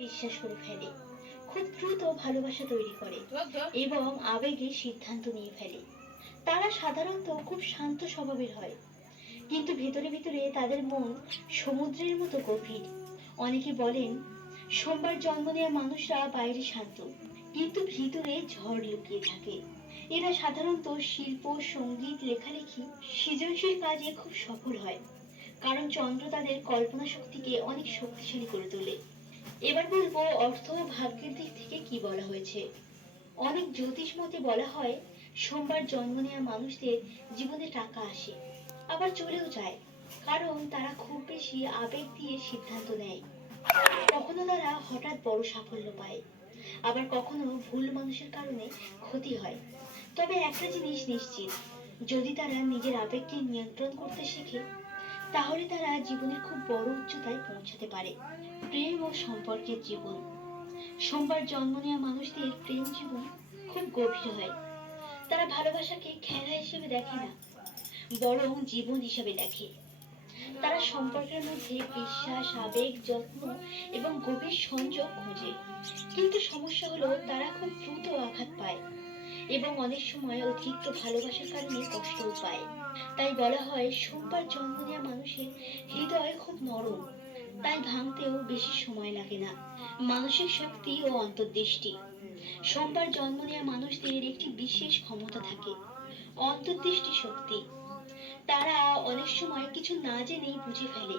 বিশ্বাস করে ফেলে, খুব দ্রুত ভালোবাসা তৈরি করে এবং আবেগে সিদ্ধান্ত নিয়ে ফেলে। তারা সাধারণত খুব শান্ত স্বভাবের হয়, কিন্তু ভেতরে ভেতরে তাদের মন সমুদ্রের মতো গভীর। অনেকে বলেন সোমবার জন্ম নেওয়া মানুষরা বাইরে শান্ত, কিন্তু ভিতরে ঝড় লুকিয়ে থাকে। এরা সাধারণত শিল্প, সঙ্গীত, লেখালেখি, সৃজনশীল কাজে খুব সফল হয়, কারণ চন্দ্র তাদের কল্পনা শক্তিকে অনেক শক্তিশালী করে তোলে। এবার বলবো অর্থ ও ভাগ্যের দিক থেকে কি বলা হয়েছে। অনেক জ্যোতিষ মতে বলা হয় সোমবার জন্ম নেওয়া মানুষদের জীবনে টাকা আসে, আবার চলেও যায়, কারণ তারা খুব বেশি আবেগ দিয়ে সিদ্ধান্ত নেয়। কখনো তারা হঠাৎ বড় সাফল্য পায়, আবার কখনো ভুল মানুষের কারণে ক্ষতি হয়। তবে একটা জিনিস নিশ্চিত, যদি তারা নিজের আবেগকে নিয়ন্ত্রণ করতে শেখে, তাহলে তারা জীবনের খুব বড় উচ্চতায় পৌঁছাতে পারে। প্রেম ও সম্পর্কের জীবন। সোমবার জন্ম নেওয়া মানুষদের প্রেম জীবন খুব গভীর হয়। তারা ভালোবাসাকে খেলা হিসেবে দেখে না, বরং জীবন হিসেবে দেখে। তারা সম্পর্কের মধ্যে বিশ্বাস, আবেগ, যত্ন এবং গভীর সংযোগ খোঁজে। কিন্তু সমস্যা হলো তারা খুব দ্রুত আঘাত পায় এবং অনেক সময় অতিরিক্ত ভালোবাসার কারণে কষ্টও পায়। তাই বলা হয় সোমবার জন্ম নেওয়া মানুষের হৃদয় খুব নরম, তাই ভাঙতেও বেশি সময় লাগে না। মানসিক শক্তি ও অন্তর্দৃষ্টি। সোমবার জন্ম নেওয়া মানুষদের একটি বিশেষ ক্ষমতা থাকে, অন্তর্দৃষ্টি শক্তি। তারা অনেক সময় কিছু না জেনেই বুঝে ফেলে।